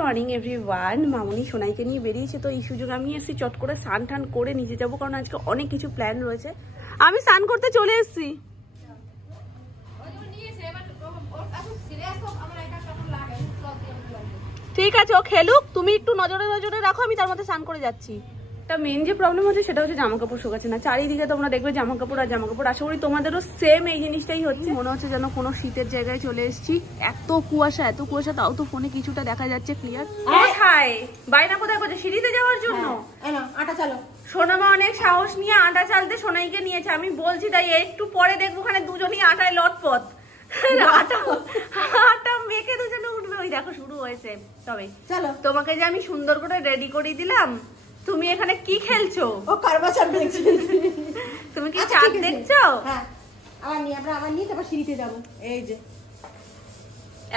Morning everyone. মামুনি সোনাইকে নিয়ে বেরিয়েছে, তো এই সুযোগ আমি এসেছি চট করে স্নান টান করে নিচে যাবো, কারণ আজকে অনেক কিছু প্ল্যান রয়েছে। আমি স্নান করতে চলে এসেছি। ঠিক আছে, ও খেলুক, তুমি একটু নজরে নজরে রাখো, আমি তার মধ্যে স্নান করে যাচ্ছি। মেন যে প্রবলেম হচ্ছে সেটা হচ্ছে জামা কাপড় শোকাচ্ছে না। চারিদিকে তোমরা দেখবে জামা কাপড় আর জামা কাপড়। আশা করি তোমাদেরও সেম এই জিনিসটাই হচ্ছে। মনে হচ্ছে যেন কোনো শীতের জায়গায় চলে এসেছি। এত কুয়াশা, তাও তো ফোনে কিছুটা দেখা যাচ্ছে ক্লিয়ার। বাইনা কোথায় করছে? সিঁড়িতে যাওয়ার জন্য আটা চালো। সোনামা অনেক সাহস নিয়ে আটা চালতে সোনাইকে নিয়েছে। আমি বলছি তাই একটু পরে দেখবো ওখানে দুজনই আটায় লটপট আটা মেখে দুজনে উঠবে। ওই দেখো শুরু হয়েছে। তবে চলো, তোমাকে যে আমি সুন্দর করে রেডি করে দিলাম, তুমি এখানে কি খেলছো? ও কারবা চাপ দেখছি। তুমি কি চাঁদ দেখছো? হ্যাঁ, আবার নিয়ে তারপর সিঁড়িতে যাবো। এই যে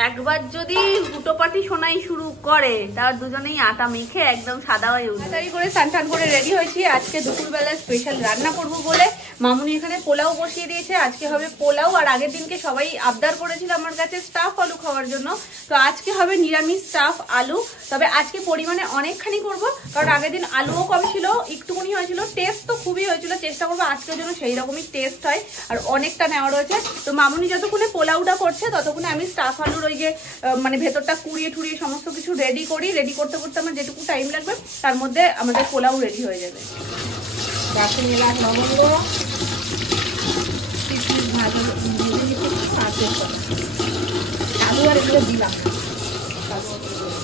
একবার যদি হুটোপাটি শোনাই শুরু করে, তার দুজনেই আটা মেখে একদম সাদা হয়ে উঠবে। তাড়াতাড়ি করে স্নান করে রেডি হয়েছি। আজকে দুপুরবেলা স্পেশাল রান্না করবো বলে মামুনি এখানে পোলাও বসিয়ে দিয়েছে। আজকে হবে পোলাও, আর আগের দিনকে সবাই আবদার করেছিল আমার কাছে স্টাফ আলু খাওয়ার জন্য, তো আজকে হবে নিরামিষ স্টাফ আলু। তবে আজকে পরিমাণে অনেকখানি করবো, কারণ আগের দিন আলুও কম ছিল, একটুখানি হয়েছিল। টেস্ট তো খুবই হয়েছিল। চেষ্টা করবো আজকের জন্য সেই রকমই টেস্ট হয়, আর অনেকটা নেওয়া রয়েছে। তো মামুনি যতক্ষণে পোলাওটা করছে ততক্ষণে আমি স্টাফ আলুর ওই যে মানে ভেতরটা কুড়িয়ে ঠুড়িয়ে সমস্ত কিছু রেডি করি। রেডি করতে করতে আমার যেটুকু টাইম লাগবে তার মধ্যে আমাদের পোলাও রেডি হয়ে যাবে।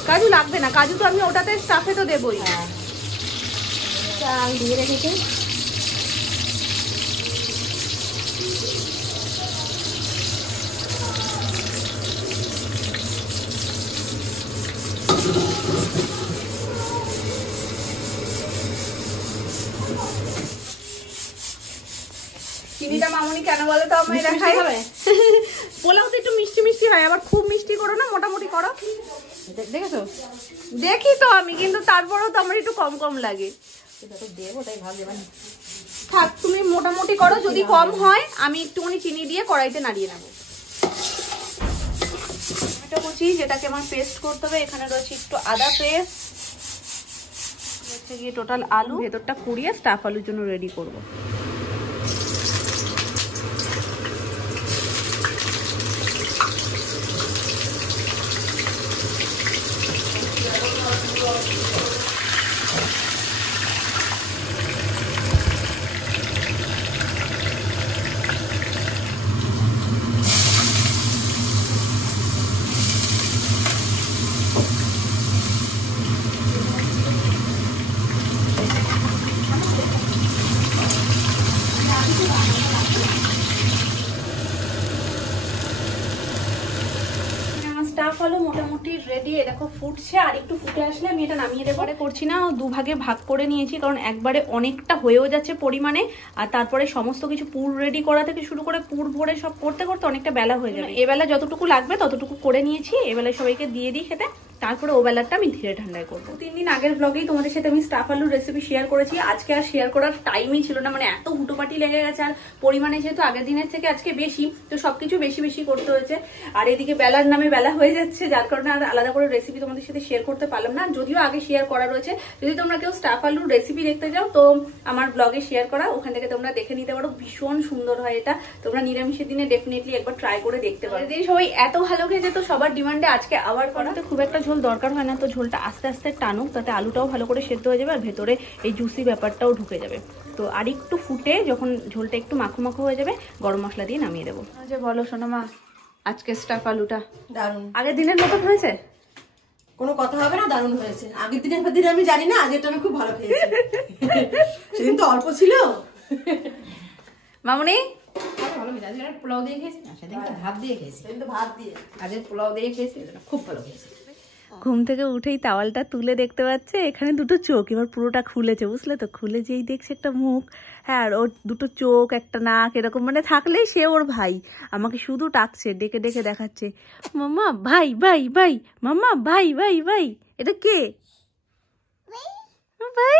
কাজু লাগবে না, কাজু তো আমি ওটাতে স্টাফে তো দেবই। চাল দিয়ে রেখেছি। চিনিটা মামুনি কেন বলো তো আমায় দেখাই হবে? পোলাও তো একটু মিষ্টি মিষ্টি হয়, আবার খুব মিষ্টি করো না, মোটামুটি করো। দেখেছো? দেখি তো আমি, কিন্তু তারপরেও তো আমার একটু কম কম লাগে। দেবো তাই ভাবছি। থাক, তুমি মোটামুটি করো, যদি কম হয় আমি একটুখানি চিনি দিয়ে কড়াইতে নাড়িয়ে নেবো। টমেটো কুচি যেটাকে আমার পেস্ট করতে হবে, এখানে রয়েছে একটু আদা পেস্ট, হচ্ছে গিয়ে টোটাল আলু। ভেতরটা কুড়িয়ে স্টাফ আলুর জন্য রেডি করবো। আলু মোটামুটি রেডি। দেখো ফুটছে, আর একটু ফুটে আসলে আমি এটা নামিয়ে দেবো। করছি না, দুভাগে ভাগ করে নিয়েছি, কারণ একবারে অনেকটা হয়েও যাচ্ছে পরিমাণে, আর তারপরে সমস্ত কিছু পুর রেডি করা থেকে শুরু করে পুর ভরে সব করতে করতে অনেকটা বেলা হয়ে যাবে। এবেলা যতটুকু লাগবে ততটুকু করে নিয়েছি, এবেলায় সবাইকে দিয়ে দিই খেতে, তারপরে ও বেলাটা আমি ধীরে ঠান্ডায় করবো। 3 দিন আগের ব্লগেই তোমাদের সাথে আমি স্টাফ আলুর রেসিপি শেয়ার করেছি। আজকে আর শেয়ার করার টাইমই ছিল না, মানে এত হুটোপাটি লেগে গেছে, আর পরিমাণে যেহেতু আগের দিনের থেকে আজকে বেশি, তো সবকিছু বেশি বেশি করতে হয়েছে। আর এদিকে বেলার নামে বেলা হয়ে যাচ্ছে, যার কারণে আর আলাদা করে রেসিপি তোমাদের সাথে শেয়ার করতে পারলাম না। যদিও আগে শেয়ার করা রয়েছে, যদি তোমরা কেউ স্টাফ আলুর রেসিপি দেখতে যাও তো আমার ব্লগে শেয়ার করা, ওখান থেকে তোমরা দেখে নিতে পারো। ভীষণ সুন্দর হয় এটা, তোমরা নিরামিষের দিনে ডেফিনেটলি একবার ট্রাই করে দেখতে পারো। যদি সবাই এত ভালো খেয়েছে, তো সবার ডিমান্ডে আজকে আবার করাতে খুব একটা ঝোল দরকার হয় না, তো ঝোলটা আস্তে আস্তে টানুক, তাতে আলুটাও ভালো করে সেদ্ধ হয়ে যাবে আর ভেতরে এই জুসি ব্যাপারটাও ঢুকে যাবে। তো আর একটু ফুটে যখন ঝোলটা একটু মাখো মাখো হয়ে যাবে, গরম মশলা দিয়ে নামিয়ে দেবো। যে বলো সোনামা, আজকে স্টাফ আলুটা দারুণ। আগের দিনের মতো হয়েছে? কোনো কথা হবে না, দারুণ হয়েছে। আগের দিনের আমি জানি না, আজকেরটা আমি খুব ভালো খেয়েছি। সেদিন তো অল্প ছিল। মামুনি পোলাও দিয়ে খেয়েছি না, সেদিন তো ভাত দিয়ে খেয়েছি। সেদিন তো ভাত দিয়ে, আজকে পোলাও দিয়ে খেয়েছি, খুব ভালো খেয়েছি। ঘুম থেকে উঠেই তাওয়ালটা তুলে দেখতে পাচ্ছে এখানে দুটো চোখ, এবার পুরোটা খুলেছে, বুঝলে তো? খুলে যেই দেখছে একটা মুখ, হ্যাঁ, আর ওর দুটো চোখ একটা নাক এরকম, মানে থাকলেই সে ওর ভাই। আমাকে শুধু ডাকছে, ডেকে ডেকে দেখাচ্ছে, মাম্মা ভাই ভাই ভাই, মাম্মা ভাই ভাই ভাই। এটা কে ভাই?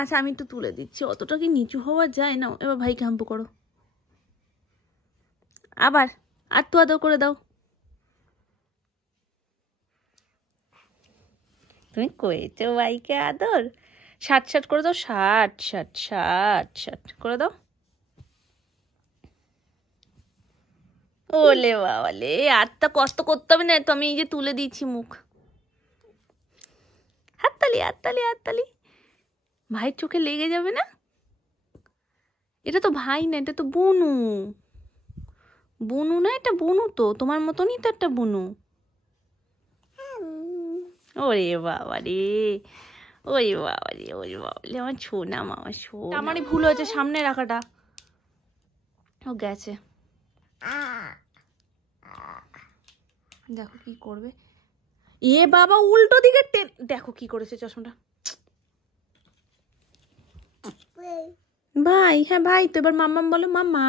আচ্ছা আমি একটু তুলে দিচ্ছি, অতটা কি নিচু হওয়া যায় না। এবার ভাইকে হাম্পু করো, আবার আর তো আদর করে দাও। তুমি করেছো ভাইকে আদর? ষাট ষাট করে দাও, ষাট ষাট ষাট ষাট করে দাও। ওলে বাবালে, আর তা কষ্ট করতে হবে না তো, আমি এই যে তুলে দিচ্ছি মুখ। হাততালি হাততালি হাততালি। ভাইয়ের চোখে লেগে যাবে না? এটা তো ভাই না, এটা তো বনু। বনু না, এটা বনু তো, তোমার মতনই তো একটা বনু। ওরে বাবা রে, ওরে বাবা রে, ওরে বাবা রে, আমার ছোনা মামা শোনা। আমারই ভুল হয়েছে সামনে রাখাটা। ও গেছে, দেখো কি করবে। এ বাবা, উল্টো দিকে দেখো কি করেছে চশমাটা। ভাই, হ্যাঁ ভাই তো, এবার মাম্মাম বলো, মাম্মা।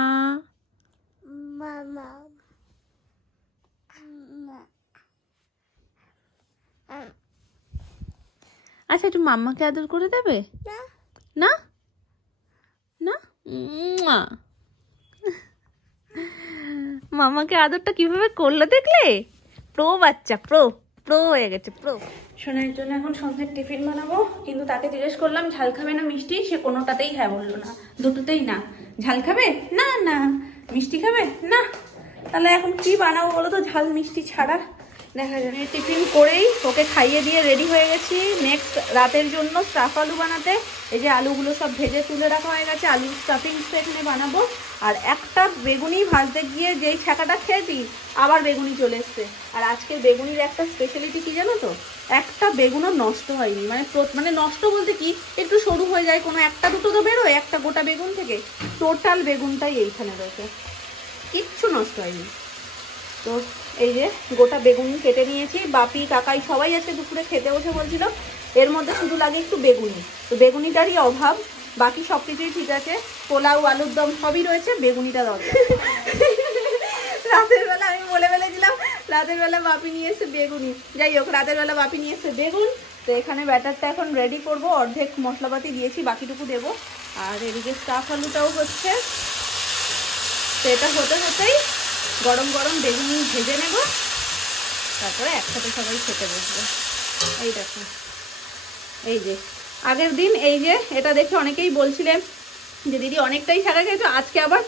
আচ্ছা, একটু মাম্মাকে আদর করে দেবে না? না, মামাকে আদরটা কিভাবে করলো দেখলে? প্রো বাচ্চা, প্রো প্রো হয়ে গেছে, প্রো। সোনার জন্য এখন সন্ধ্যের টিফিন বানাবো, কিন্তু তাকে জিজ্ঞেস করলাম ঝাল খাবে না মিষ্টি, সে কোনোটাতেই হ্যাঁ বললো না, দুটোতেই না। ঝাল খাবে না, না মিষ্টি খাবে না, তাহলে এখন কি বানাবো বলো তো, ঝাল মিষ্টি ছাড়া। দেখা যায় টিফিন করেই ওকে খাইয়ে দিয়ে রেডি হয়ে গেছি নেক্সট রাতের জন্য স্টাফ আলু বানাতে। এই যে আলুগুলো সব ভেজে তুলে রাখা হয়ে গেছে, আলুর স্টাফিংসটা এখানে বানাবো। আর একটা বেগুনি ভাজতে গিয়ে যেই ছ্যাঁকাটা খেয়েছি, আবার বেগুনি চলে এসছে। আর আজকের বেগুনির একটা স্পেশালিটি কি জানো তো, একটা বেগুনও নষ্ট হয়নি, মানে নষ্ট বলতে কি, একটু সরু হয়ে যায়, কোনো একটা দুটো তো বেরোয় একটা গোটা বেগুন থেকে, টোটাল বেগুনটাই এইখানে রয়েছে, কিচ্ছু নষ্ট হয়নি। তো এই যে গোটা বেগুন কেটে নিয়েছি, বাপি কাকাই সবাই আজকে দুপুরে খেতে বসে বলছিল এর মধ্যে শুধু লাগে একটু বেগুনি, তো বেগুনিটারই অভাব, বাকি সব কিছুই ঠিক আছে, পোলাও আলুর দম সবই রয়েছে, বেগুনিটা দরকার। রাতের বেলা আমি বলে ফেলেছিলাম রাতের বেলা বাপি নিয়ে এসে বেগুনি, যাই হোক রাতের বেলা বাপি নিয়ে এসে বেগুন। তো এখানে ব্যাটারটা এখন রেডি করব, অর্ধেক মশলাপাতি দিয়েছি, বাকিটুকু দেবো। আর এদিকে স্টাফ আলুটাও হচ্ছে, তো এটা হতে হতেই গরম গরম বেগুনি ভেজে নেব, তারপরে একসাথে সবাই খেতে বসবো। এই দেখো, এই যে আগের দিন এই যে এটা দেখে অনেকেই বলছিলেন যে দিদি অনেকটাই শাঁকা খেয়েছো, আজকে আবার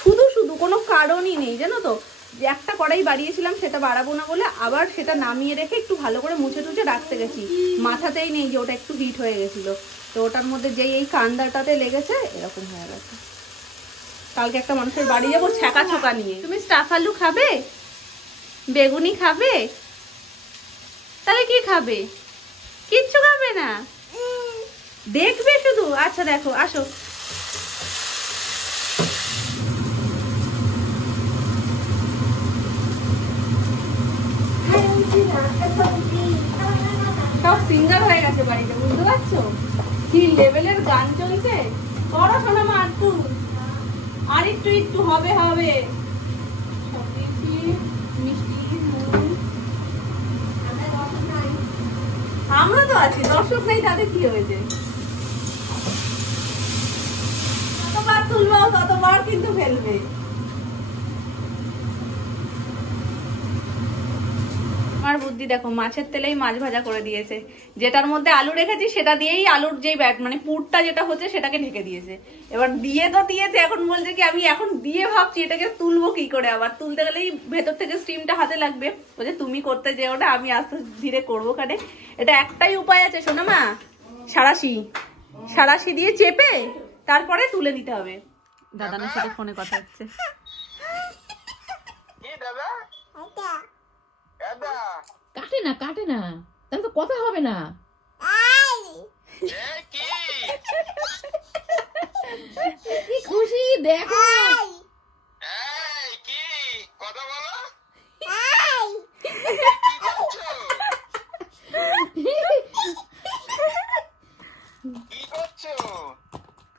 শুধু শুধু কোনো কারণই নেই জানো তো, যে একটা কড়াই বাড়িয়েছিলাম সেটা বাড়াবো না বলে আবার সেটা নামিয়ে রেখে একটু ভালো করে মুছে টুছে রাখতে গেছি, মাথাতেই নেই যে ওটা একটু হিট হয়ে গেছিলো, তো ওটার মধ্যে যেই এই কান্দাটাতে লেগেছে এরকম হয়ে গেছে। কালকে একটা মানুষের বাড়ি যাবো ছ্যাঁকা ছোকা নিয়ে। তুমি স্টাফ আলু খাবে, বেগুনি খাবে, তাহলে কি খাবে? কিচ্ছু খাবে না, দেখবে শুধু? আচ্ছা দেখো, আসো। সব সিঙ্গার হয়ে গেছে বাড়িতে, বুঝতে পারছো কি লেভেলের গান চলছে। করো শোনা মা, একটু আর একটু একটু হবে হবে, আমরা তো আছি, দর্শক নেই তাদের কি হয়েছে, যতবার তুলবো ততবার কিন্তু ফেলবে। আমার বুদ্ধি দেখো, মাছের তেলেই মাছ ভাজা করে দিয়েছে, যেটার মধ্যে আলু রেখেছি সেটা দিয়েই আলুর যেই মানে পুরটা যেটা হচ্ছে সেটাকে ঢেকে দিয়েছে। এবার দিয়ে তো দিয়েছে, এখন বলছে কি আমি এখন দিয়ে ভাবছি এটাকে তুলবো কি করে, আবার তুলতে গেলেই ভেতর থেকে স্টিমটা হাতে লাগবে, বলছে তুমি করতে যেও না, আমি আস্তে ধীরে করবো খানে। এটা একটাই উপায় আছে শোনো মা, সারাশি দিয়ে চেপে তারপরে তুলে নিতে হবে। দাদানের সাথে ফোনে কথা হচ্ছে। কাটে না তাহলে তো কথা হবে না। কি খুশি দেখো,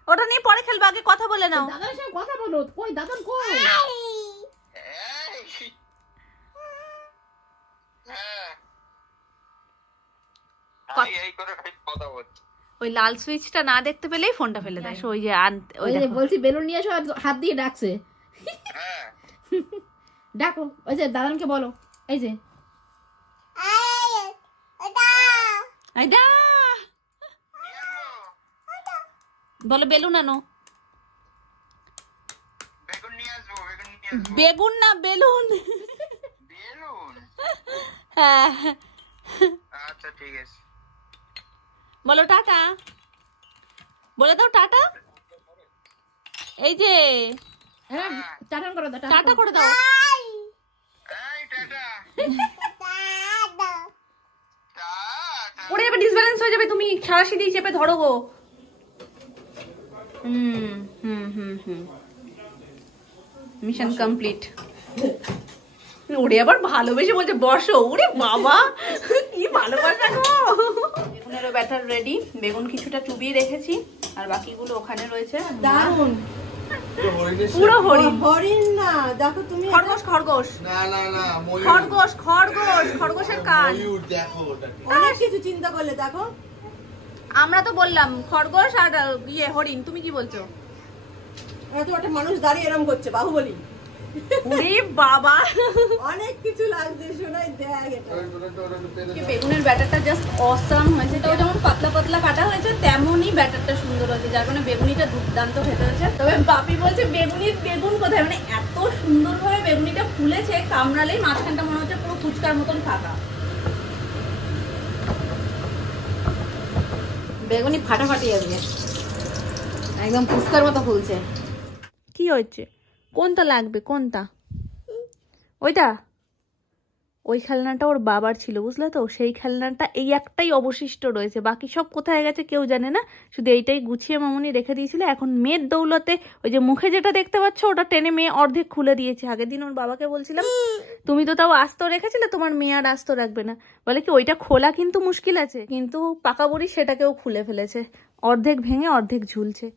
ওটা নিয়ে পরে খেলবো, আগে কথা বলে নাও। দাদার সঙ্গে কথা বলো, কই দাদান কই? ওই লাল সুইচটা না দেখতে পেলেই ফোনটা ফেলে দেয়। ওই যে ওই যে বলছি বেলুন নিয়ে এসো, হাত দিয়ে ডাকছে। ডাকো, ওই যে দাদানকে বলো, এই যে আইডা বলো বেলুন আনো। বেগুন না বেলুন। হ্যাঁ আচ্ছা ঠিক আছে, বলো টাটা, বলে দাও টাটা। এই যে টাটা করে দাও, টাটা করে দাও। পড়ে যাবে, ডিসব্যালেন্স হয়ে যাবে, তুমি সারাশি দিয়ে চেপে ধরো গো। Mission complete. ওরে আবার ভালোবেসে বলছে বসো। ওরে বাবা কি ভালোবাসা গো। বেগুনেরও ব্যাটার রেডি। বেগুন কিছুটা চুবিয়ে রেখেছি আর বাকিগুলো ওখানে রয়েছে। দারুন, পুরো হরিণ। হরিণ না, দেখো তুমি খরগোশ খরগোশ না না না ময়ূর, খরগোশ খরগোশ খরগোশের কান। ময়ূর দেখো ওটাকে। অনেক কিছু চিন্তা করলে দেখো। আমরা তো বললাম খরগোশ আর ইয়ে হরিণ, তুমি কি বলছো? এত একটা মানুষ দাঁড়িয়ে এরম করছে, বাহুবলী। ওরে বাবা অনেক কিছু লাগছে, শোনাই দেখ এটা। বেগুনের ব্যাটারটা জাস্ট অসাম হয়েছে। তো যেমন পাতলা পাতলা কাটা হয়েছে তেমনই ব্যাটারটা সুন্দর হয়েছে, যার কারণে বেগুনিটা দুর্দান্ত খেতে হয়েছে। তবে বাপি বলছে বেগুনির বেগুন কোথায়, মানে এত সুন্দরভাবে বেগুনিটা ফুলেছে, কামড়ালেই মাঝখানটা মনে হচ্ছে পুরো ফুচকার মতন ফাঁকা। বেগুনি ফাটাফাটি আজকে একদম ফুচকার মতো ফুলছে। কি হয়েছে? কোনটা লাগবে? কোনটা? ওইটা? ওই খেলনাটা ওর বাবার ছিল, বুঝলে তো? সেই খেলনাটা এই একটাই অবশিষ্ট রয়েছে, বাকি সব কোথায় গেছে কেউ জানে না। শুধু এইটাই গুছিয়ে মামুনি রেখে দিয়েছিল। এখন মেয়ের দৌলতে ওই যে মুখে যেটা দেখতে পাচ্ছ ওটা টেনে মেয়ে অর্ধেক খুলে দিয়েছে। আগের দিন ওর বাবাকে বলছিলাম তুমি তো তাও আস্ত রেখেছিলে, তোমার মেয়ে আর আস্ত রাখবে না। বলে কি ওইটা খোলা কিন্তু মুশকিল আছে, কিন্তু পাকা বুড়ি সেটাকেও খুলে ফেলেছে, অর্ধেক ভেঙে অর্ধেক ঝুলছে।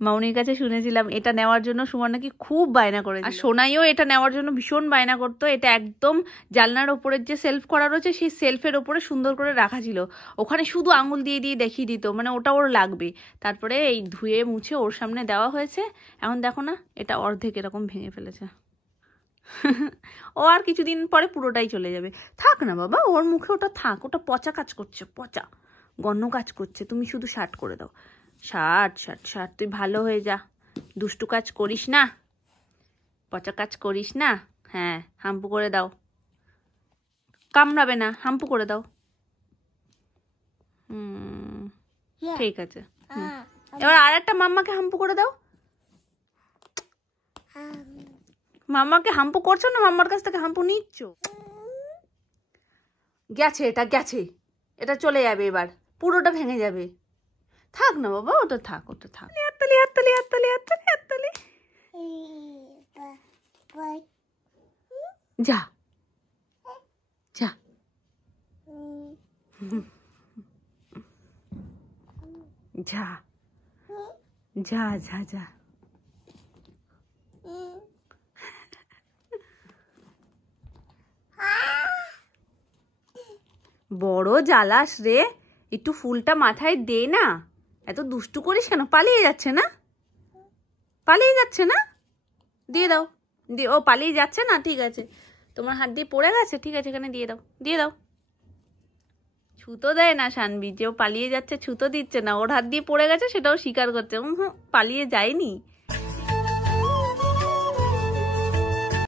মাউনির কাছে শুনেছিলাম এটা নেওয়ার জন্য সুমন নাকি খুব বায়না করে, আর সোনাইও এটা নেওয়ার জন্য ভীষণ বায়না করতো। এটা একদম জানলার ওপরের যে সেলফ করা রয়েছে সেই সেলফের ওপরে সুন্দর করে রাখা ছিল, ওখানে শুধু আঙুল দিয়ে দিয়ে দেখিয়ে দিত, মানে ওটা ওর লাগবে। তারপরে এই ধুয়ে মুছে ওর সামনে দেওয়া হয়েছে। এখন দেখো না এটা অর্ধেক এরকম ভেঙে ফেলেছে। ও আর কিছুদিন পরে পুরোটাই চলে যাবে। থাক না বাবা, ওর মুখে ওটা থাক, ওটা পচা কাজ করছে, পচা গণ্য কাজ করছে। তুমি শুধু শার্ট করে দাও, শার্ট শার্ট শার্ট। তুই ভালো হয়ে যা, দুষ্টু কাজ করিস না, পচা কাজ করিস না। হ্যাঁ হাম্পু করে দাও, কামড়াবে না, হাম্পু করে দাও। ঠিক আছে। এবার আর একটা মাম্মাকে হাম্পু করে দাও। মাম্মাকে হাম্পু করছো না মাম্মার কাছ থেকে হাম্পু নিচ্ছ? গেছে, এটা গেছে, এটা চলে যাবে, এবার পুরোটা ভেঙে যাবে। থাক না বাবা, ওটা থাক, ওটা থাক। হাততালি হাততালি হাততালি হাততালি হাততালি। যা যা যা যা যা যা। বড় জ্বালাস রে, একটু ফুলটা মাথায় দে না, এত দুষ্টু করিস কেন? পালিয়ে যাচ্ছে না, পালিয়ে যাচ্ছে না, দিয়ে দাও। দিয়ে ও পালিয়ে যাচ্ছে না, ঠিক আছে, তোমার হাত দিয়ে পড়ে গেছে, ঠিক আছে, এখানে দিয়ে দাও, দিয়ে দাও। ছুতো দেয় না সানবি, যে ও পালিয়ে যাচ্ছে ছুতো দিচ্ছে না, ওর হাত দিয়ে পড়ে গেছে সেটাও স্বীকার করছে। পালিয়ে যায়নি।